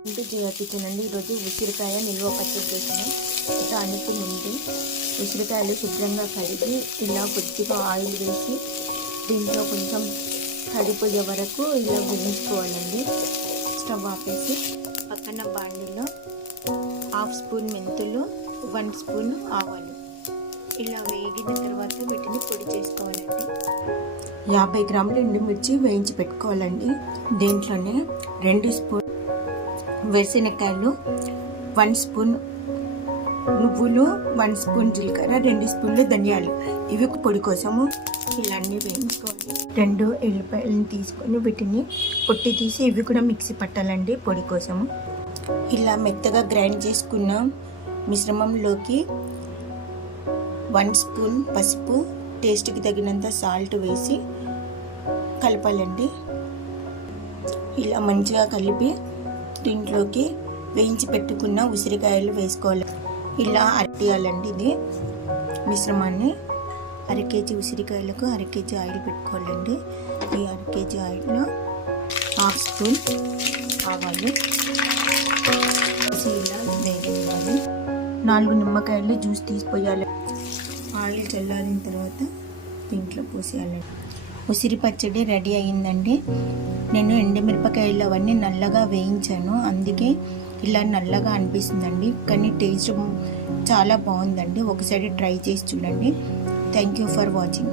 Kitchen అండి. ఈరోజు ఉసిరికాయ నిల్వ పచ్చడి చేసాను. దానికి ముందు ఉసిరికాయలు శుభ్రంగా కడిగి ఇలా కొద్దిగా ఆయిల్ వేసి దీంట్లో కొంచెం తడిపోయే వరకు ఇలా వేయించుకోవాలండి. స్టవ్ ఆపేసి పక్కన బాండీలో 1/2 స్పూన్ మెంతులు, 1 స్పూన్ ఆవాలు ఇలా వేగిన తర్వాత వీటిని పొడి చేసుకోవాలండి. 50 గ్రాముల ఎండుమిర్చి వేయించి పెట్టుకోవాలండి. దీంట్లోనే 2 స్పూన్ వేరుశెనగకాయలు, 1 స్పూన్ నువ్వులు, 1 స్పూన్ జీలకర్ర, 2 స్పూన్లు ధనియాలు, ఇవి పొడి కోసము ఇలా అన్నీ వేయించుకోవాలి. 2 ఎల్లిపాయలను తీసుకొని వీటిని పొట్టి తీసి ఇవి కూడా మిక్సీ పట్టాలండి పొడి కోసము. ఇలా మెత్తగా గ్రైండ్ చేసుకున్న మిశ్రమంలోకి 1 స్పూన్ పసుపు, టేస్ట్కి తగినంత సాల్ట్ వేసి కలపాలండి. ఇలా మంచిగా కలిపి దీంట్లోకి వేయించి పెట్టుకున్న ఉసిరికాయలు వేసుకోవాలి. ఇలా అరటియాలండి. ఇది మిశ్రమాన్ని 1/2 కేజీ ఉసిరికాయలకు 1/2 కేజీ ఆయిల్ పెట్టుకోవాలండి. ఈ 1/2 కేజీ ఆయిల్లో 1/2 స్పూన్ ఆవాలు ఇలా వేయాలి. 4 నిమ్మకాయలు జ్యూస్ తీసిపోయాలి. ఆయిల్ చల్లారిన తర్వాత దీంట్లో పోసేయాలండి. ఉసిరి పచ్చడి రెడీ అయ్యిందండి. నేను ఎండుమిరపకాయలు అవన్నీ నల్లగా వేయించాను, అందుకే ఇలా నల్లగా అనిపిస్తుందండి. కానీ టేస్ట్ చాలా బాగుందండి. ఒకసారి ట్రై చేసి చూడండి. Thank you for watching.